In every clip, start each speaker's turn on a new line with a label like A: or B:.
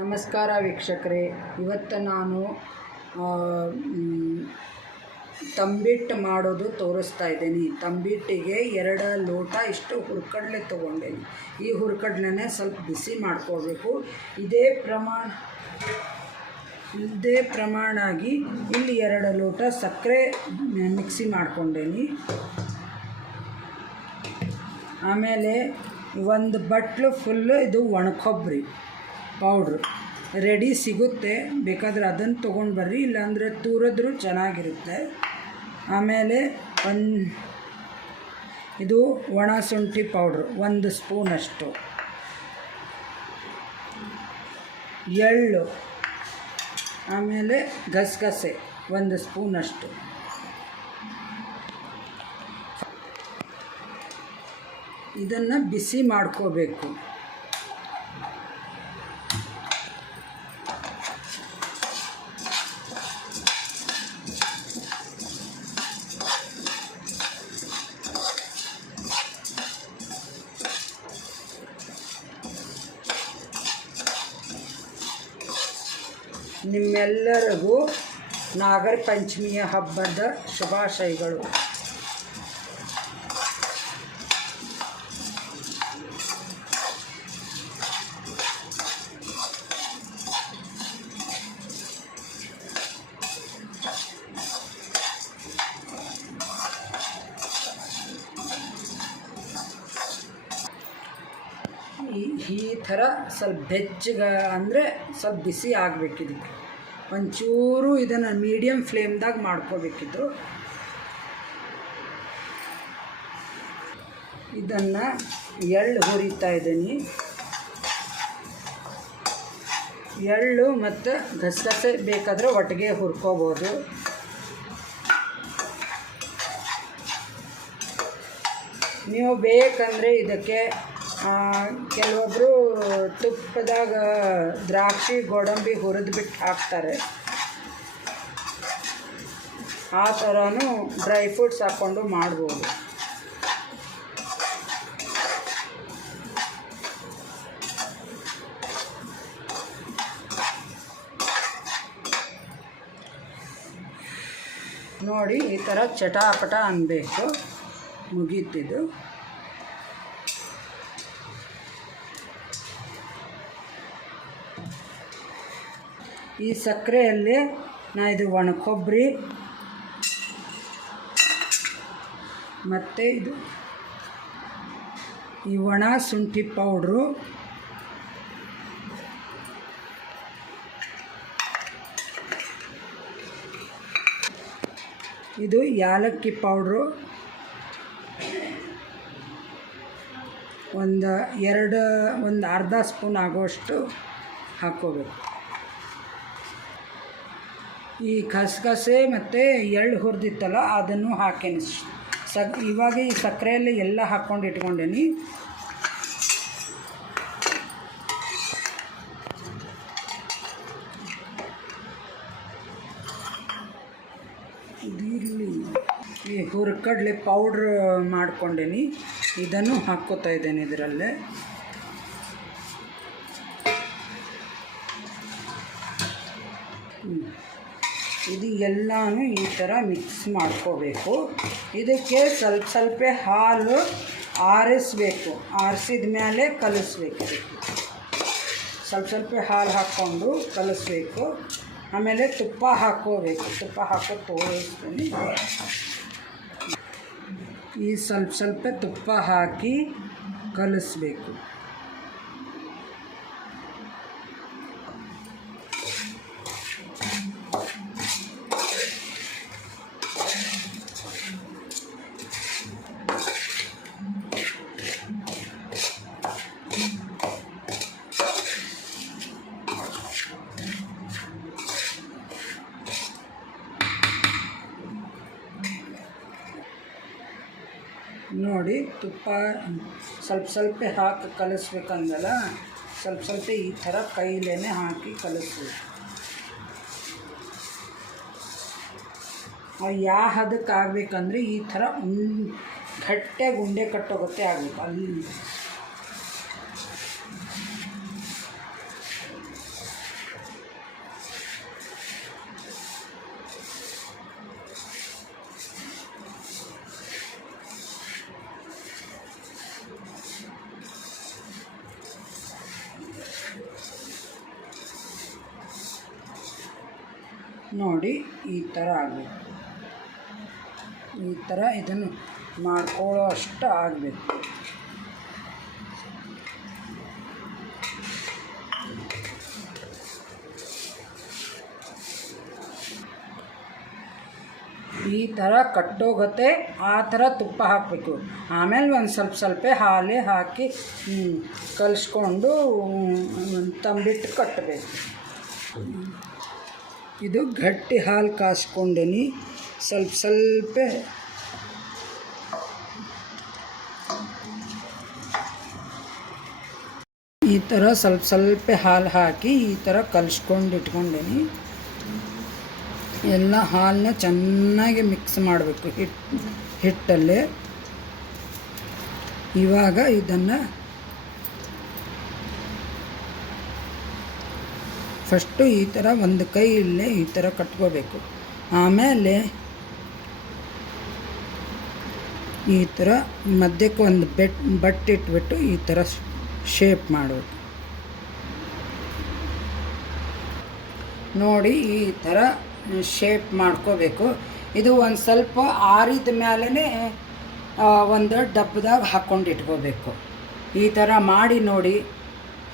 A: ನಮಸ್ಕಾರ ವೀಕ್ಷಕರೇ. ಇವತ್ತು ನಾನು ತಂಬಿಟ್ಟು ಮಾಡೋದು ತೋರಿಸ್ತಾ ಇದ್ದೀನಿ. ತಂಬಿಟ್ಟಿಗೆ ಎರಡು ಲೋಟ ಇಷ್ಟು ಹುರ್ಕಡ್ಲೆ ತೊಗೊಂಡೇನಿ. ಈ ಹುರ್ಕಡ್ಲೆನೇ ಸ್ವಲ್ಪ ಬಿಸಿ ಮಾಡ್ಕೋಬೇಕು ಇದೇ ಪ್ರಮಾಣ ಇದೇ ಪ್ರಮಾಣ ಆಗಿ ಇಲ್ಲಿ ಎರಡು ಲೋಟ ಸಕ್ಕರೆ ಮಿಕ್ಸಿ ಮಾಡ್ಕೊಂಡೇನಿ. ಆಮೇಲೆ ಒಂದು ಬಟ್ಲು ಫುಲ್ಲು ಇದು ಒಣಕೊಬ್ಬರಿ ಪೌಡ್ರು ರೆಡಿ ಸಿಗುತ್ತೆ. ಬೇಕಾದರೆ ಅದನ್ನು ತೊಗೊಂಡು ಬರ್ರಿ. ಇಲ್ಲಾಂದರೆ ತೂರಿದ್ರೂ ಚೆನ್ನಾಗಿರುತ್ತೆ. ಆಮೇಲೆ ಒಂದು, ಇದು ಒಣ ಶುಂಠಿ ಪೌಡ್ರ್ ಒಂದು ಸ್ಪೂನಷ್ಟು ಎಳ್ಳು. ಆಮೇಲೆ ಗಸಗಸೆ. ಒಂದು ಸ್ಪೂನಷ್ಟು ಇದನ್ನು ಬಿಸಿ ಮಾಡ್ಕೋಬೇಕು. ನಿಮ್ಮೆಲ್ಲರಿಗೂ ನಾಗರ ಪಂಚಮಿಯ ಹಬ್ಬದ ಶುಭಾಶಯಗಳು. ಈ ಥರ ಸ್ವಲ್ಪ ಬೆಚ್ಚಗೆ ಅಂದರೆ ಸ್ವಲ್ಪ ಬಿಸಿ ಆಗಬೇಕಿದು. ಒಂಚೂರು ಇದನ್ನು ಮೀಡಿಯಮ್ ಫ್ಲೇಮ್ದಾಗ ಮಾಡ್ಕೋಬೇಕಿದ್ರು. ಇದನ್ನು ಎಳ್ಳು ಹುರಿತಾ ಇದ್ದೀನಿ. ಎಳ್ಳು ಮತ್ತು ಗಸಗಸೆ ಬೇಕಾದರೆ ಒಟ್ಟಿಗೆ ಹುರ್ಕೋಬೋದು. ನೀವು ಬೇಕಂದರೆ ಇದಕ್ಕೆ ಕೆಲವೊಬ್ಬರು ತುಪ್ಪದಾಗ ದ್ರಾಕ್ಷಿ, ಗೋಡಂಬಿ ಹುರಿದ್ಬಿಟ್ಟು ಹಾಕ್ತಾರೆ. ಆ ಥರನೂ ಡ್ರೈ ಫ್ರೂಟ್ಸ್ ಹಾಕ್ಕೊಂಡು ಮಾಡ್ಬೋದು. ನೋಡಿ, ಈ ಥರ ಚಟಾಪಟ ಅನ್ನಬೇಕು ಮುಗೀತಿದ್ದು ಈ ಸಕ್ಕರೆಯಲ್ಲಿ ನಾ ಇದು ಒಣ ಕೊಬ್ಬರಿ, ಮತ್ತು ಇದು ಈ ಒಣ ಶುಂಠಿ ಪೌಡ್ರು, ಇದು ಯಾಲಕ್ಕಿ ಪೌಡ್ರು, ಒಂದು ಎರಡು, ಒಂದು ಅರ್ಧ ಸ್ಪೂನ್ ಆಗೋಷ್ಟು ಹಾಕ್ಕೋಬೇಕು. ಈ ಗಸಗಸೆ ಮತ್ತು ಎಳ್ಳು ಹುರಿದಿತ್ತಲ್ಲ, ಅದನ್ನು ಹಾಕೇನಿ. ಸಕ್ ಇವಾಗ ಈ ಸಕ್ಕರೆಯಲ್ಲಿ ಎಲ್ಲ ಹಾಕ್ಕೊಂಡು ಇಟ್ಕೊಂಡೇನಿ. ಈ ಹುರ್ಕಡ್ಲೆ ಪೌಡ್ರ್ ಮಾಡ್ಕೊಂಡೇನಿ. ಇದನ್ನು ಹಾಕ್ಕೋತಾ ಇದ್ದೇನೆ ಇದರಲ್ಲೇ. ಹ್ಮ್. ಇದು ಎಲ್ಲನೂ ಈ ಥರ ಮಿಕ್ಸ್ ಮಾಡ್ಕೋಬೇಕು. ಇದಕ್ಕೆ ಸ್ವಲ್ಪ ಸ್ವಲ್ಪ ಹಾಲು ಆರಿಸ್ಬೇಕು. ಆರಿಸಿದ ಮೇಲೆ ಕಲಿಸ್ಬೇಕು. ಸ್ವಲ್ಪ ಸ್ವಲ್ಪ ಹಾಲು ಹಾಕ್ಕೊಂಡು ಕಲಿಸ್ಬೇಕು. ಆಮೇಲೆ ತುಪ್ಪ ಹಾಕ್ಕೋಬೇಕು. ತುಪ್ಪ ಹಾಕೋ ತೋರಿಸ್ತೀನಿ. ಈ ಸ್ವಲ್ಪ ಸ್ವಲ್ಪ ತುಪ್ಪ ಹಾಕಿ ಕಲಿಸ್ಬೇಕು. ನೋಡಿ ತುಪ್ಪ, ಸ್ವಲ್ಪ ಸ್ವಲ್ಪ ಹಾಕಿ ಕಲಿಸ್ಬೇಕಂದಲ್ಲ, ಸ್ವಲ್ಪ ಸ್ವಲ್ಪ ಈ ಥರ ಕೈಲೇ ಹಾಕಿ ಕಲಿಸ್ಬೇಕು. ಯಾವ ಹದಕ್ಕೆ ಆಗಬೇಕಂದ್ರೆ ಈ ಥರ ಉಂ ಗಟ್ಟಿಯಾಗಿ ಉಂಡೆ ಕಟ್ಟೋಗುತ್ತೆ ಆಗಬೇಕು. ಅಲ್ಲಿ ನೋಡಿ, ಈ ಥರ ಆಗಬೇಕು. ಈ ಥರ ಇದನ್ನು ಮಾಡ್ಕೊಳ್ಳೋ ಅಷ್ಟು ಆಗಬೇಕು. ಈ ಥರ ಕಟ್ಟೋಗತ್ತೆ, ಆ ಥರ ತುಪ್ಪ ಹಾಕಬೇಕು. ಆಮೇಲೆ ಒಂದು ಸ್ವಲ್ಪ ಸ್ವಲ್ಪ ಹಾಲೇ ಹಾಕಿ ಕಲಿಸ್ಕೊಂಡು ತಂಬಿಟ್ಟು ಕಟ್ಟಬೇಕು ಇದು ಗಟ್ಟಿ ಹಾಲು ಕಾಸ್ಕೊಂಡೀನಿ. ಸ್ವಲ್ಪ ಸ್ವಲ್ಪ ಈ ಥರ ಸ್ವಲ್ಪ ಸ್ವಲ್ಪ ಹಾಲು ಹಾಕಿ ಈ ಥರ ಕಲಿಸ್ಕೊಂಡು ಇಟ್ಕೊಂಡೀನಿ. ಎಲ್ಲ ಹಾಲನ್ನ ಚೆನ್ನಾಗಿ ಮಿಕ್ಸ್ ಮಾಡಬೇಕು ಹಿಟ್ಟು ಹಿಟ್ಟಲ್ಲಿ. ಇವಾಗ ಇದನ್ನು ಫಸ್ಟು ಈ ಥರ ಒಂದು ಕೈ ಇಲ್ಲೇ ಈ ಥರ ಕಟ್ಕೋಬೇಕು. ಆಮೇಲೆ ಈ ಥರ ಮಧ್ಯಕ್ಕೆ ಒಂದು ಬೆಟ್, ಬಟ್ ಇಟ್ಬಿಟ್ಟು ಈ ಥರ ಶೇಪ್ ಮಾಡಬೇಕು. ನೋಡಿ ಈ ಥರ ಶೇಪ್ ಮಾಡ್ಕೋಬೇಕು. ಇದು ಒಂದು ಸ್ವಲ್ಪ ಆರಿದ ಮೇಲೇ ಒಂದು ಡಬ್ಬದಾಗ ಹಾಕ್ಕೊಂಡು ಇಟ್ಕೋಬೇಕು. ಈ ಥರ ಮಾಡಿ ನೋಡಿ.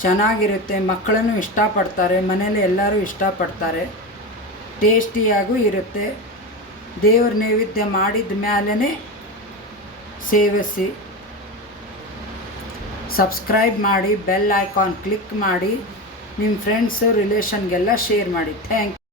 A: ಚೆನ್ನಾಗಿರುತ್ತೆ, ಮಕ್ಕಳನ್ನು ಇಷ್ಟಪಡ್ತಾರೆ ಮನೇಲಿ ಎಲ್ಲರೂ ಇಷ್ಟಪಡ್ತಾರೆ, ಟೇಸ್ಟಿಯಾಗೂ ಇರುತ್ತೆ. ದೇವ್ರ ನೈವೇದ್ಯ ಮಾಡಿದ ಮೇಲೇ ಸೇವಿಸಿ. ಸಬ್ಸ್ಕ್ರೈಬ್ ಮಾಡಿ, ಬೆಲ್ ಐಕಾನ್ ಕ್ಲಿಕ್ ಮಾಡಿ, ನಿಮ್ಮ ಫ್ರೆಂಡ್ಸು ರಿಲೇಷನ್ಗೆಲ್ಲ ಶೇರ್ ಮಾಡಿ. ಥ್ಯಾಂಕ್